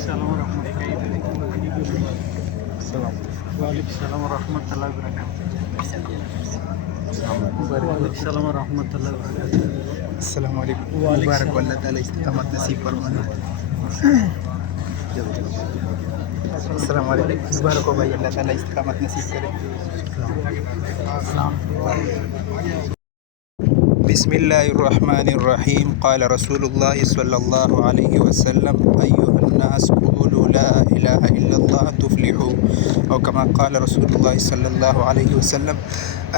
Assalamu warahmatullahi wabarakatuh. अस्सलाम वालेकुम। मुबारक हो, अल्लाह ताला इस्तिक़ामत नसीब फरमाए। अस्सलाम वालेकुम। मुबारक हो भाई, अल्लाह ताला इस्तिक़ामत नसीब करे। बिस्मिल्लाहिर्रहमानिर्रहीम। क़ाल रसूलुल्लाह सल्लल्लाहु अलैहि वसल्लम अय्युहन्नास क़ूलू ला इलाहा इल्लल्लाह तुफ़्लिहू। और कमा क़ाल रसूलुल्लाह सल्लल्लाहु अलैहि वसल्लम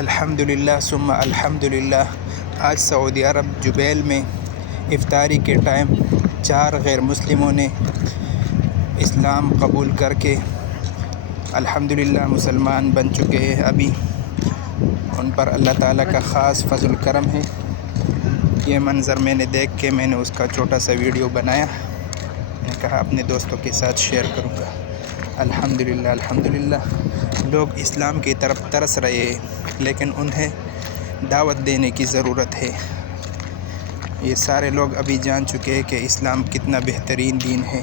अल्हम्दुलिल्लाह सुम्मा अल्हम्दुलिल्लाह। आज सऊदी अरब जुबैल में इफ्तारी के टाइम 4 गैर मुस्लिमों ने इस्लाम कबूल करके अल्हम्दुलिल्लाह मुसलमान बन चुके हैं। अभी उन पर अल्लाह ताला का ख़ास फ़ज़ल करम है। ये मंज़र मैंने देख के मैंने उसका छोटा सा वीडियो बनाया। मैंने कहा अपने दोस्तों के साथ शेयर करूँगा। अल्हम्दुलिल्लाह अल्हम्दुलिल्लाह। लोग इस्लाम की तरफ तरस रहे हैं, लेकिन उन्हें दावत देने की ज़रूरत है। ये सारे लोग अभी जान चुके हैं कि इस्लाम कितना बेहतरीन दीन है।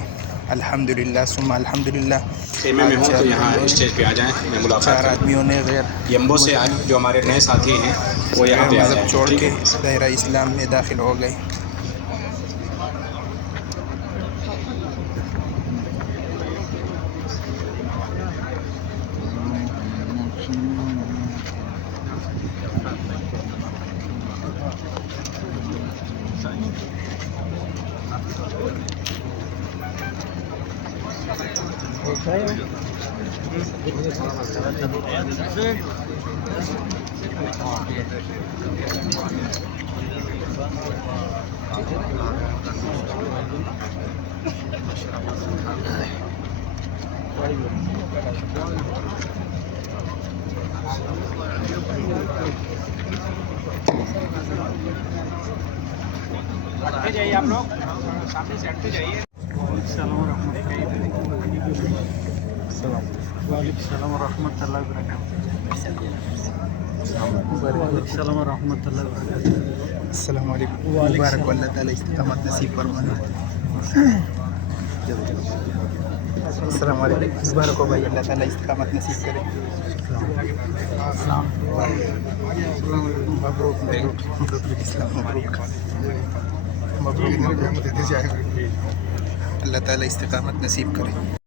अल्हम्दुलिल्लाह सुम्मा अल्हम्दुलिल्लाह। खेमे में हो तो यहाँ स्टेज पे आ जाएं, मैं मुलाकात 4 आदमियों ने गैर यम्बो से आज जो हमारे नए साथी हैं वो यहाँ पे आ मज़हब जाएं, छोड़ ठीक के है। दायरा इस्लाम में दाखिल हो गए। जाइए आप लोग सामने से हटते जाइए। अस्सलाम warahmatullahi wabarakatuh. अस्सलाम वालेकुम। मुबारक हो, अल्लाह ताला इस्तिक़ामत नसीब फरमाए। अस्सलाम वालेकुम। मुबारक हो भाई, अल्लाह ताला इस्तिक़ामत नसीब करे। मबरूक मबरूक मबरूक इस्लाम मबरूक मबरूक। अल्लाह ताला इस्तिक़ामत नसीब करे।